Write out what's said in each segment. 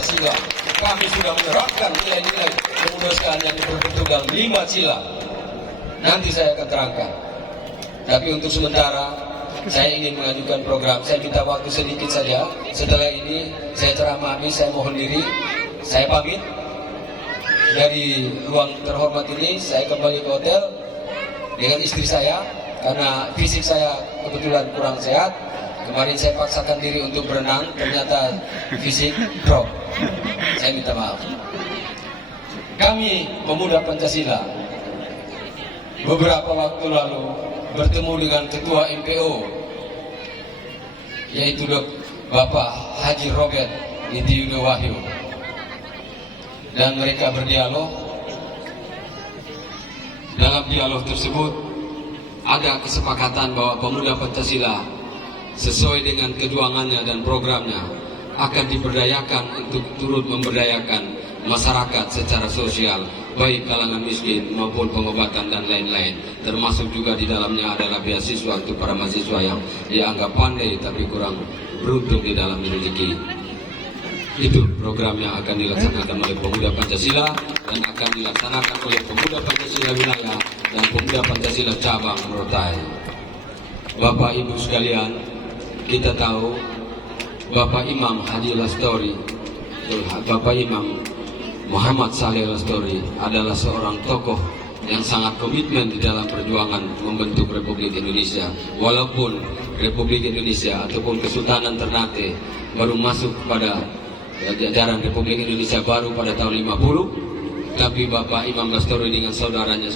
Pancasila. Kami sudah menerapkan nilai-nilai kemanusiaan yang berbentuk dalam 5 sila. Nanti saya akan terangkan. Tapi untuk sementara saya ingin mengajukan program. Saya minta waktu sedikit saja. Setelah ini saya ceramah habis, saya mohon diri, saya pamit dari ruang terhormat ini. Saya kembali ke hotel dengan istri saya karena fisik saya kebetulan kurang sehat. Kemarin saya paksakan diri untuk berenang, ternyata fisik drop. Saya minta maaf. Kami pemuda Pancasila beberapa waktu lalu bertemu dengan Ketua MPO, yaitu Bapak Haji Robert Nitiyudo Wahyu, dan mereka berdialog. Dalam dialog tersebut ada kesepakatan bahwa pemuda Pancasila sesuai dengan kejuangannya dan programnya akan diberdayakan untuk turut memberdayakan masyarakat secara sosial, baik kalangan miskin maupun pengobatan dan lain-lain. Termasuk juga di dalamnya adalah beasiswa untuk para mahasiswa yang dianggap pandai tapi kurang beruntung di dalam rezeki. Itu program yang akan dilaksanakan oleh pemuda Pancasila dan akan dilaksanakan oleh pemuda Pancasila wilayah dan pemuda Pancasila cabang Morotai. Bapak Ibu sekalian, kita tahu Bapak Imam Haji Lastori, Bapak Imam Muhammad Saleh Lastori adalah seorang tokoh yang sangat komitmen di dalam perjuangan membentuk Republik Indonesia. Walaupun Republik Indonesia ataupun Kesultanan Ternate baru masuk pada jajaran Republik Indonesia baru pada tahun 50, tapi Bapak Imam Lastori dengan saudaranya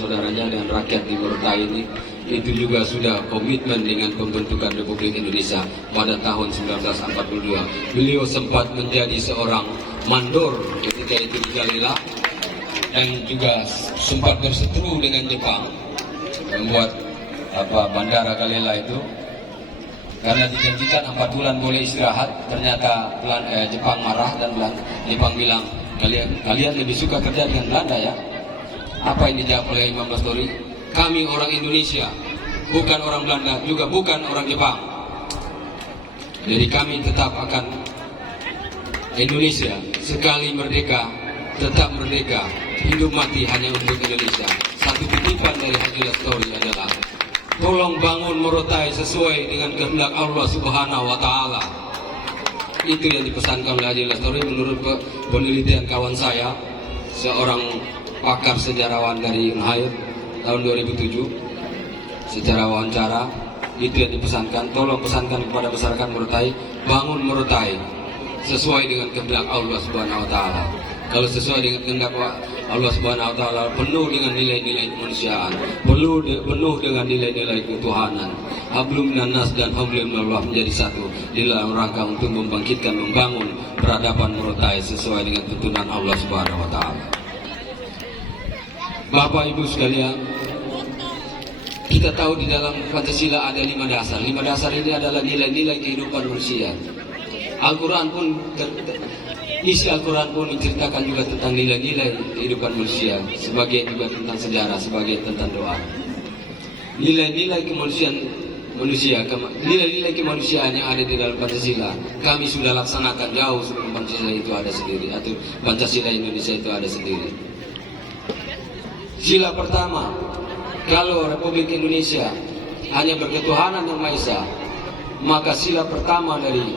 dan rakyat di Morotai ini itu juga sudah komitmen dengan pembentukan Republik Indonesia pada tahun 1942. Beliau sempat menjadi seorang mandor ketika itu di Galila dan juga sempat berseteru dengan Jepang membuat bandara Galila itu, karena dijanjikan 4 bulan boleh istirahat. Ternyata Jepang marah dan Jepang bilang, kalian lebih suka kerja dengan Belanda ya. Apa yang dijawab oleh Imam Lastori? Kami orang Indonesia, bukan orang Belanda, juga bukan orang Jepang. Jadi kami tetap akan Indonesia, sekali merdeka, tetap merdeka, hidup mati hanya untuk Indonesia. Satu titipan dari Haji Lastori adalah, tolong bangun Morotai sesuai dengan kehendak Allah Subhanahu wa Ta'ala. Itu yang dipesankan oleh Haji Lastori menurut penelitian kawan saya, seorang pakar sejarawan dari Unhair tahun 2007. Secara wawancara itu yang dipesankan, tolong pesankan kepada masyarakat Morotai, bangun Morotai sesuai dengan kehendak Allah Subhanahu wa Ta'ala. Kalau sesuai dengan kehendak Allah Subhanahu wa Ta'ala, penuh dengan nilai-nilai kemanusiaan, penuh dengan nilai-nilai ketuhanan. Hablum minan nas dan hablum minallah menjadi satu di dalam rangka untuk membangkitkan, membangun peradaban Morotai sesuai dengan tuntunan Allah Subhanahu wa Ta'ala. Bapak Ibu sekalian, kita tahu di dalam Pancasila ada 5 dasar. 5 dasar ini adalah nilai-nilai kehidupan manusia. Al-Quran pun, isi Al-Quran pun menceritakan juga tentang nilai-nilai kehidupan manusia. Sebagian juga tentang sejarah, sebagian tentang doa. Nilai-nilai kemanusiaan manusia, nilai-nilai kemanusiaan yang ada di dalam Pancasila, kami sudah laksanakan jauh sebelum Pancasila itu ada sendiri, atau Pancasila Indonesia itu ada sendiri. Sila pertama, kalau Republik Indonesia hanya berketuhanan yang Maha Esa, maka sila pertama dari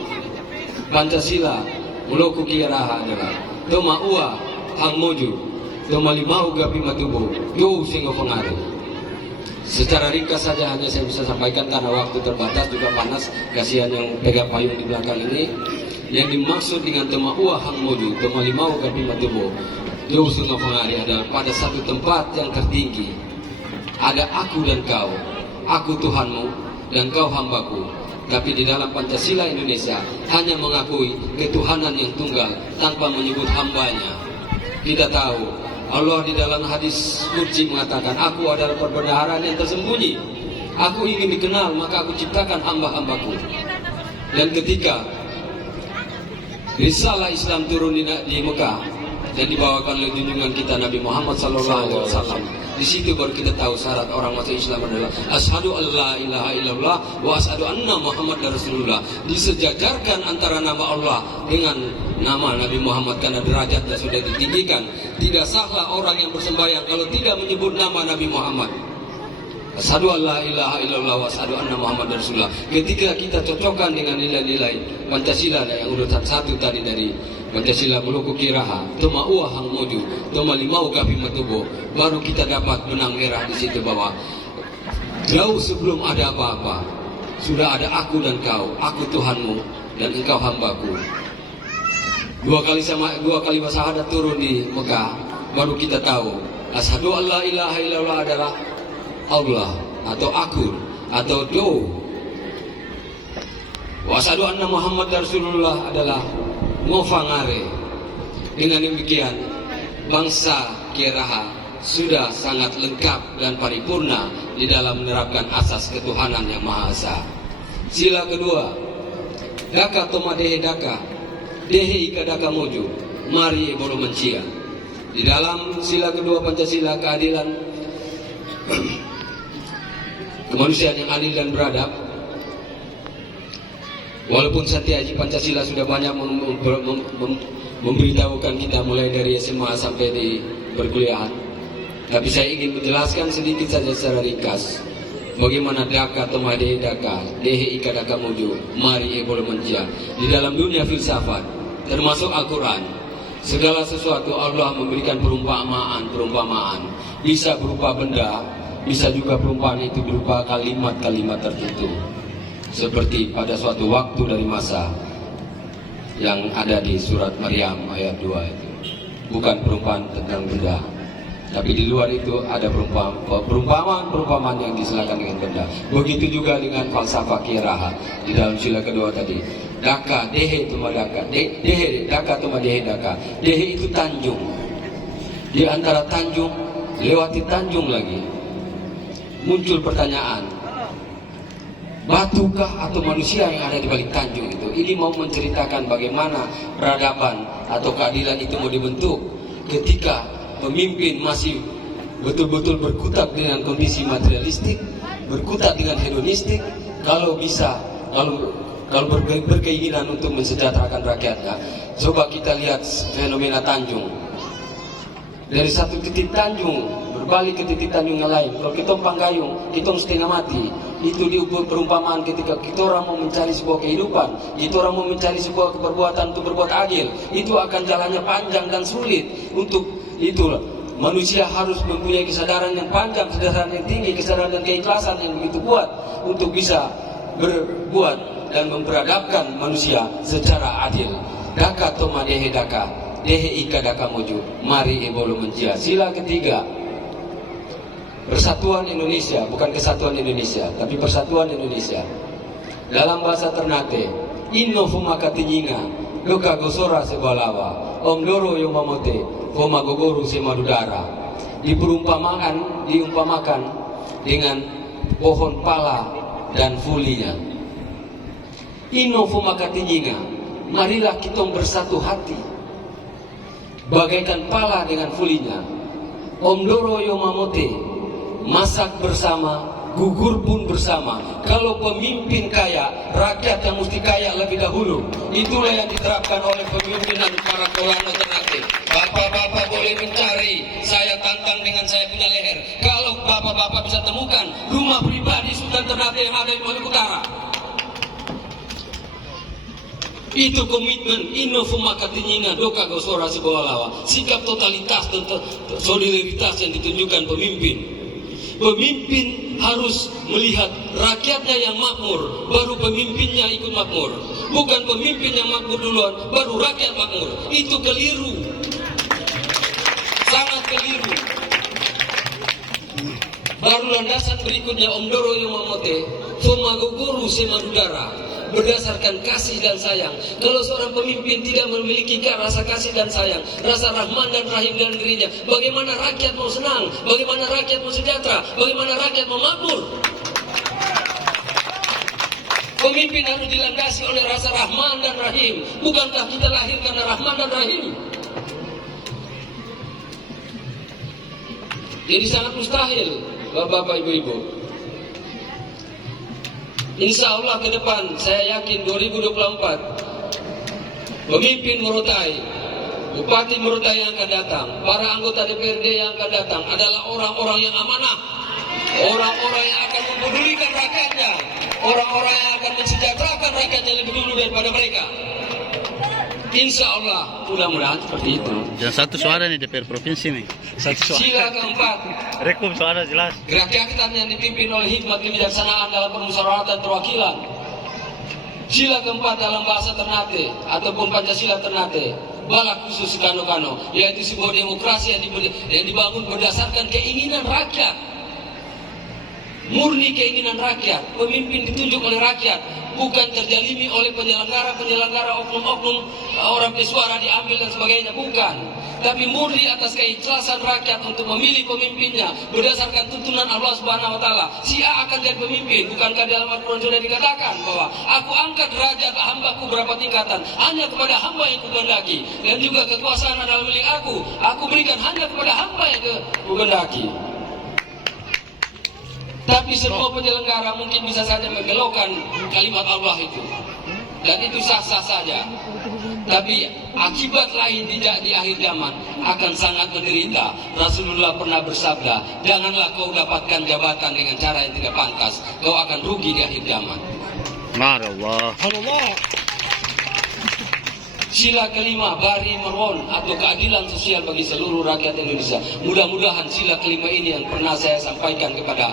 Pancasila Muluku Kiaraha adalah Toma Ua Hang Moju Toma Limau Gapi Matubo Yo Singo Pengaruh. Secara ringkas saja hanya saya bisa sampaikan karena waktu terbatas juga panas, kasihan yang pegang payung di belakang ini. Yang dimaksud dengan Toma Ua Hang Moju Toma Limau Gapi Matubo Yo Singo Pengaruh adalah pada satu tempat yang tertinggi ada aku dan kau, aku Tuhanmu dan kau hambaku. Tapi di dalam Pancasila Indonesia hanya mengakui ketuhanan yang tunggal tanpa menyebut hambanya. Kita tahu Allah di dalam hadis qudsi mengatakan, aku adalah perbendaharaan yang tersembunyi. Aku ingin dikenal, maka aku ciptakan hamba-hambaku. Dan ketika risalah Islam turun di Mekah dan dibawakan oleh junjungan kita Nabi Muhammad SAW, Di situ baru kita tahu syarat orang masuk Islam adalah asyhadu alla ilaha illallah wa asyhadu anna Muhammadar Rasulullah. Disejajarkan antara nama Allah dengan nama Nabi Muhammad karena derajatnya sudah ditinggikan. Tidak sahlah orang yang bersembahyang kalau tidak menyebut nama Nabi Muhammad. Asyhadu alla ilaha illallah wa asyhadu anna Muhammadar Rasulullah. Ketika kita cocokkan dengan nilai-nilai Pancasila yang urutan 1 tadi dari Pancasila Muluku Kiraha, Toma Uah Hang Moju, Toma Limau Gapi Matubo, baru kita dapat benang merah di situ bahwa jauh sebelum ada apa-apa sudah ada aku dan kau, aku Tuhanmu dan engkau hambaku. Dua kali syahadat turun di Mekah, baru kita tahu asyhadu alla ilaha illallah adalah Allah atau aku atau do. Wa asyhadu anna Muhammadar Rasulullah adalah ngofangare. Dengan demikian bangsa Kiraha sudah sangat lengkap dan paripurna di dalam menerapkan asas ketuhanan yang Maha Esa. Sila kedua, daka toma dehe daka, dehe ika daka moju, mari bolo mencia. Di dalam sila kedua Pancasila keadilan, kemanusiaan yang adil dan beradab. Walaupun Satyaji Pancasila sudah banyak memberitahukan kita mulai dari SMA sampai di perkuliahan, tapi saya ingin menjelaskan sedikit saja secara ringkas bagaimana daka tomadehe daka, dehe ika daka moju, mari ebol mencia. Di dalam dunia filsafat, termasuk Al-Quran, segala sesuatu Allah memberikan perumpamaan. Bisa berupa benda, bisa juga perumpamaan itu berupa kalimat-kalimat tertentu. Seperti pada suatu waktu dari masa yang ada di surat Maryam ayat 2 itu. Bukan perumpamaan tentang benda, tapi di luar itu ada perumpamaan yang disilakan dengan benda. Begitu juga dengan falsafah Kiraha di dalam sila kedua tadi. Daka, dehe tuma daka, dehe daka tuma dehe daka. Dehe itu tanjung. Di antara tanjung, lewati tanjung lagi, muncul pertanyaan, batukah atau manusia yang ada di balik tanjung itu? Ini mau menceritakan bagaimana peradaban atau keadilan itu mau dibentuk ketika pemimpin masih betul-betul berkutat dengan kondisi materialistik, berkutat dengan hedonistik. Kalau berkeinginan untuk mensejahterakan rakyatnya, coba kita lihat fenomena tanjung. Dari satu titik tanjung berbalik ke titik tanjung yang lain. Kalau kita panggayung, kita setengah mati. Itu di perumpamaan ketika kita orang mau mencari sebuah kehidupan, kita orang mau mencari sebuah perbuatan untuk berbuat adil, itu akan jalannya panjang dan sulit. Untuk itulah manusia harus mempunyai kesadaran yang panjang, kesadaran yang tinggi, kesadaran dan keikhlasan yang begitu kuat untuk bisa berbuat dan memperadabkan manusia secara adil. Daka toma dehe daka, dehe ika daka moju, mari ebolo mencia. Sila ketiga, Persatuan Indonesia, bukan kesatuan Indonesia, tapi persatuan Indonesia. Dalam bahasa Ternate, inno fumaka tinyinga, doka gosora sebalawa, omdoro yomamote, foma gogoru semadudara. Diumpamakan dengan pohon pala dan fulinya. Inno fumaka tinyinga, marilah kita bersatu hati, bagaikan pala dengan fulinya. Omdoro yomamote, masak bersama, gugur pun bersama. Kalau pemimpin kaya, rakyat yang mesti kaya lebih dahulu. Itulah yang diterapkan oleh pemimpinan para kolano Ternate. Bapak-bapak boleh mencari, saya tantang dengan saya punya leher. Kalau bapak-bapak bisa temukan rumah pribadi Sultan Ternate yang ada di Maluku Utara, itu komitmen inno fumaka tinyinga doka gosora sebawalawa. Sikap totalitas dan solidaritas yang ditunjukkan pemimpin. Pemimpin harus melihat rakyatnya yang makmur, baru pemimpinnya ikut makmur. Bukan pemimpin yang makmur duluan, baru rakyat makmur. Itu keliru, sangat keliru. Baru landasan berikutnya omdoro yomamote, foma goguru semadudara. Berdasarkan kasih dan sayang. Kalau seorang pemimpin tidak memiliki rasa kasih dan sayang, rasa rahman dan rahim dalam dirinya, bagaimana rakyat mau senang? Bagaimana rakyat mau sejahtera? Bagaimana rakyat mau makmur? Pemimpin harus dilandasi oleh rasa rahman dan rahim. Bukankah kita lahir karena rahman dan rahim? Jadi sangat mustahil, Bapak-Bapak, Ibu-Ibu. Insya Allah ke depan, saya yakin 2024, pemimpin Morotai, Bupati Morotai yang akan datang, para anggota DPRD yang akan datang adalah orang-orang yang amanah, orang-orang yang akan mempedulikan rakyatnya, orang-orang yang akan mensejahterakan rakyatnya lebih dulu daripada mereka. Insya Allah, mudah-mudahan seperti itu. Dan satu suara nih DPR provinsi nih. Satu suara. Sila keempat, Rekum suara jelas. kerakyatan yang dipimpin oleh hikmat kebijaksanaan dalam permusyawaratan perwakilan. Sila keempat dalam bahasa Ternate ataupun Pancasila Ternate, balak khusus Kano-Kano, yaitu sebuah demokrasi yang dibangun berdasarkan keinginan rakyat, murni keinginan rakyat. Pemimpin ditunjuk oleh rakyat, bukan terjalimi oleh penyelenggara oknum-oknum, orang pesuara diambil dan sebagainya, bukan. Tapi murni atas keikhlasan rakyat untuk memilih pemimpinnya berdasarkan tuntunan Allah Subhanahu wa taala. Si A akan jadi pemimpin, bukankah dalam Al-Qur'an sudah dikatakan bahwa aku angkat derajat hambaku berapa tingkatan hanya kepada hamba yang kukehendaki, dan juga kekuasaan adalah milik aku berikan hanya kepada hamba yang kukehendaki. Tapi semua penyelenggara mungkin bisa saja membelokkan kalimat Allah itu, dan itu sah-sah saja. Tapi akibat lain di akhir zaman akan sangat menderita. Rasulullah pernah bersabda, janganlah kau dapatkan jabatan dengan cara yang tidak pantas, kau akan rugi di akhir zaman. Marallah. Sila kelima, Bari Meron, atau keadilan sosial bagi seluruh rakyat Indonesia. Mudah-mudahan sila kelima ini yang pernah saya sampaikan kepada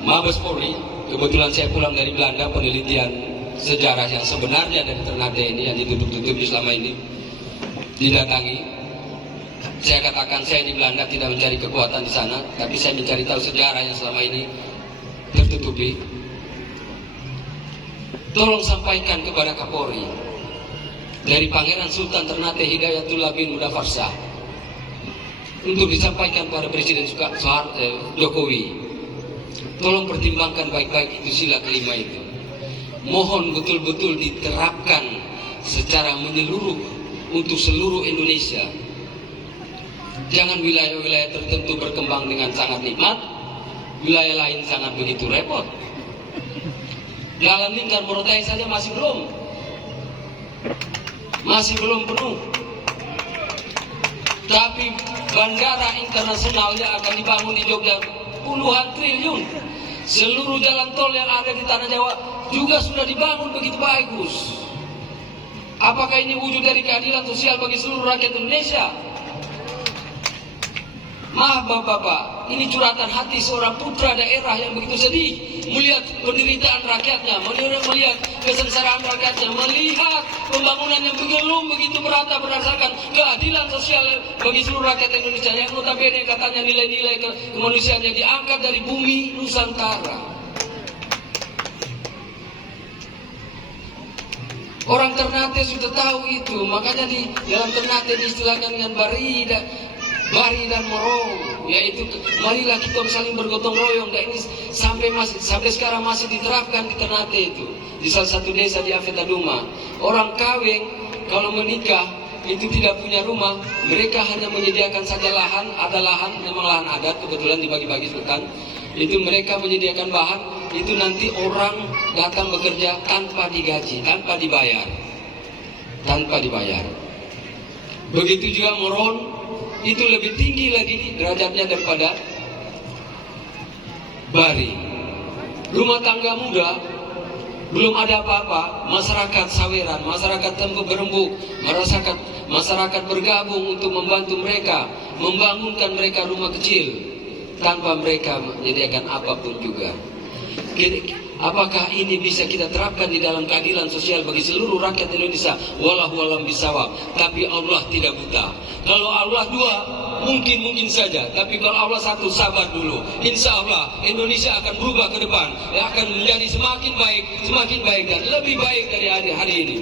Mabes Polri. Kebetulan saya pulang dari Belanda, penelitian sejarah yang sebenarnya dari Ternate ini yang ditutup-tutupi selama ini didatangi. Saya katakan saya di Belanda tidak mencari kekuatan di sana, tapi saya mencari tahu sejarah yang selama ini tertutupi. Tolong sampaikan kepada Kapolri, dari Pangeran Sultan Ternate Hidayatullah bin Mudaffar Shah, untuk disampaikan kepada Presiden Jokowi, tolong pertimbangkan baik-baik itu sila kelima itu. Mohon betul-betul diterapkan secara menyeluruh untuk seluruh Indonesia. Jangan wilayah-wilayah tertentu berkembang dengan sangat nikmat, wilayah lain sangat begitu repot. Dalam lingkar Morotai saja masih belum penuh. Tapi bandara internasionalnya akan dibangun di Jogja puluhan triliun. Seluruh jalan tol yang ada di Tanah Jawa juga sudah dibangun begitu bagus. Apakah ini wujud dari keadilan sosial bagi seluruh rakyat Indonesia? Maaf Bapak-Bapak, ini curhatan hati seorang putra daerah yang begitu sedih melihat penderitaan rakyatnya, melihat kesengsaraan rakyatnya, melihat pembangunan yang belum begitu merata berdasarkan keadilan sosial bagi seluruh rakyat Indonesia, yang notabene katanya nilai-nilai kemanusiaan yang diangkat dari bumi Nusantara. Orang Ternate sudah tahu itu, makanya di dalam Ternate diistilahkan dengan Bari dan Morong, yaitu marilah kita saling bergotong royong. Dan ini sampai sekarang masih diterapkan di Ternate itu, di salah satu desa di Avetaduma. Orang kawin kalau menikah itu tidak punya rumah, mereka hanya menyediakan saja lahan, ada lahan, memang lahan adat, kebetulan dibagi-bagi sultan. Itu mereka menyediakan bahan, itu nanti orang datang bekerja tanpa digaji, tanpa dibayar. Begitu juga Moron, itu lebih tinggi lagi derajatnya daripada Bari. Rumah tangga muda, belum ada apa-apa, masyarakat saweran, masyarakat tembok berembuk, masyarakat bergabung untuk membantu mereka, membangunkan mereka rumah kecil tanpa mereka menyediakan apapun juga. Apakah ini bisa kita terapkan di dalam keadilan sosial bagi seluruh rakyat Indonesia? Wallahu a'lam bishawab. Tapi Allah tidak buta. Kalau Allah dua, mungkin saja. Tapi kalau Allah satu, sabar dulu. Insya Allah Indonesia akan berubah ke depan, akan menjadi semakin baik dan lebih baik dari hari ini.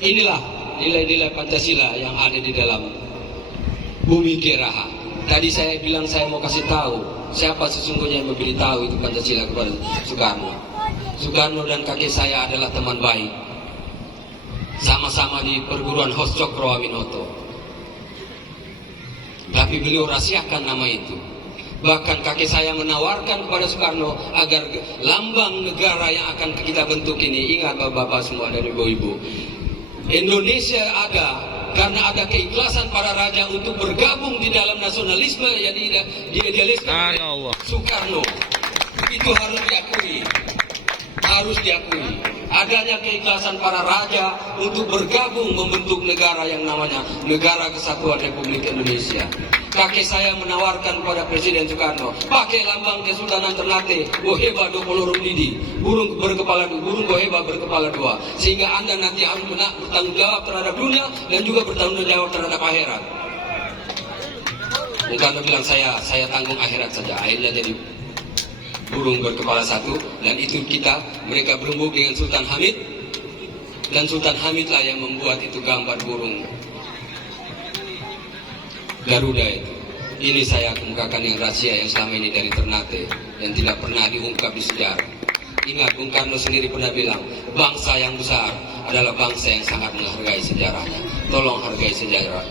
Inilah nilai-nilai Pancasila yang ada di dalam bumi Geraha. Tadi saya bilang saya mau kasih tahu siapa sesungguhnya yang memberitahu itu Pancasila kepada Soekarno. Soekarno dan kakek saya adalah teman baik. Sama-sama di perguruan Hos Cokroaminoto. Tapi beliau rahasiakan nama itu. Bahkan kakek saya menawarkan kepada Soekarno agar lambang negara yang akan kita bentuk ini, ingat bapak-bapak semua dan ibu-ibu, Indonesia ada karena ada keikhlasan para raja untuk bergabung di dalam nasionalisme yang diidealiskan Ya Allah. Soekarno. Itu harus diakui. Harus diakui. Adanya keikhlasan para raja untuk bergabung membentuk negara yang namanya Negara Kesatuan Republik Indonesia. Kakek saya menawarkan kepada Presiden Soekarno, pakai lambang Kesultanan Ternate, Boheba Dopolorum Didi, burung Boheba berkepala dua, sehingga Anda nanti harus bertanggung jawab terhadap dunia dan juga bertanggung jawab terhadap akhirat. Bung Karno bilang, saya tanggung akhirat saja. Akhirnya jadi burung berkepala satu, dan itu mereka berembuk dengan Sultan Hamid, dan Sultan Hamid lah yang membuat itu gambar burung Garuda itu. Ini saya kemukakan yang rahasia yang selama ini dari Ternate dan tidak pernah diungkap di sejarah. Ingat, Bung Karno sendiri pernah bilang, bangsa yang besar adalah bangsa yang sangat menghargai sejarahnya. Tolong hargai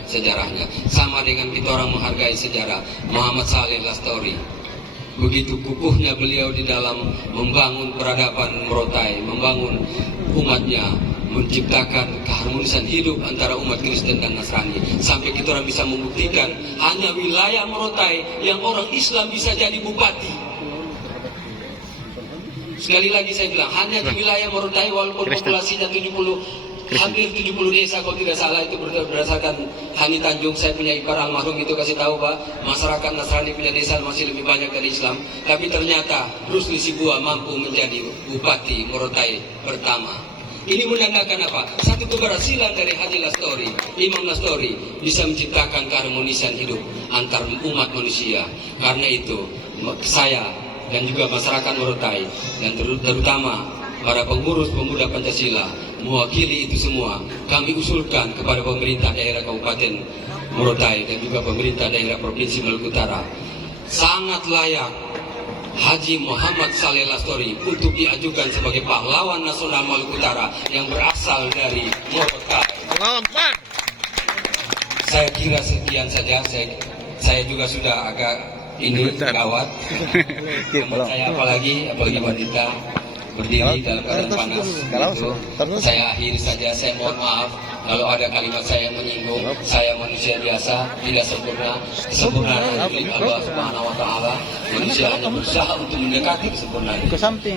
sejarahnya. Sama dengan kita orang menghargai sejarah Muhammad Saleh Lastori. Begitu kukuhnya beliau di dalam membangun peradaban Morotai, membangun umatnya, menciptakan keharmonisan hidup antara umat Kristen dan Nasrani, sampai kita orang bisa membuktikan hanya wilayah Morotai yang orang Islam bisa jadi bupati. Sekali lagi saya bilang, hanya di wilayah Morotai walaupun populasinya 70, hampir 70 desa kalau tidak salah, itu berdasarkan Hani Tanjung, saya punya ipar almarhum itu kasih tahu Pak, masyarakat Nasrani punya desa masih lebih banyak dari Islam, tapi ternyata Rusli Sibua mampu menjadi bupati Morotai pertama. Ini menandakan apa? Satu keberhasilan dari Haji Lastori, Imam Lastori, bisa menciptakan keharmonisan hidup antar umat manusia. Karena itu saya dan juga masyarakat Morotai dan terutama para pengurus pemuda Pancasila mewakili itu semua, kami usulkan kepada pemerintah daerah Kabupaten Morotai dan juga pemerintah daerah Provinsi Maluku Utara, sangat layak Haji Muhammad Saleh Lastori untuk diajukan sebagai pahlawan nasional Maluku Utara yang berasal dari Morotai. Saya kira sekian saja. Saya juga sudah agak gawat. Saya apalagi wanita berdiri dalam keadaan panas. Saya akhiri saja. Saya mohon maaf kalau ada kalimat saya yang menyinggung. Saya manusia biasa, tidak sempurna. Kesempurnaan milik Allah Subhanahu wa Ta'ala. Manusia hanya berusaha untuk mendekati kesempurnaan.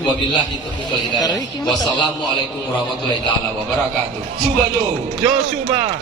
Wabillahi taufiq wal hidayah. Wassalamualaikum warahmatullahi taala wabarakatuh. Suba Jo. Jo Suba.